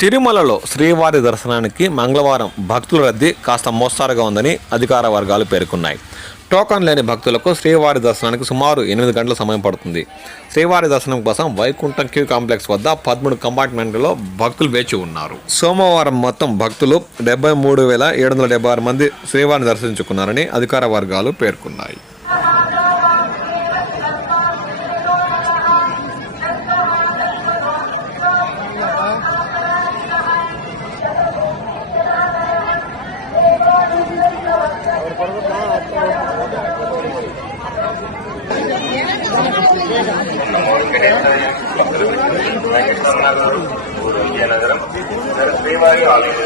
తిరుమలలో శ్రీవారి దర్శనానికి మంగళవారం భక్తుల రద్దీ కాస్త మోస్తారుగా ఉందని అధికార వర్గాలు పేర్కొన్నాయి. టోకన్ లేని భక్తులకు శ్రీవారి దర్శనానికి సుమారు 8 గంటల సమయం పడుతుంది. శ్రీవారి దర్శనం కోసం వైకుంఠం క్యూ కాంప్లెక్స్ వద్ద 13 కంపార్ట్మెంట్లలో భక్తులు వేచి ఉన్నారు. సోమవారం మొత్తం భక్తులు 73,776 మంది శ్రీవారిని దర్శించుకున్నారని అధికార వర్గాలు పేర్కొన్నాయి. శ్రీవారి ఆలయం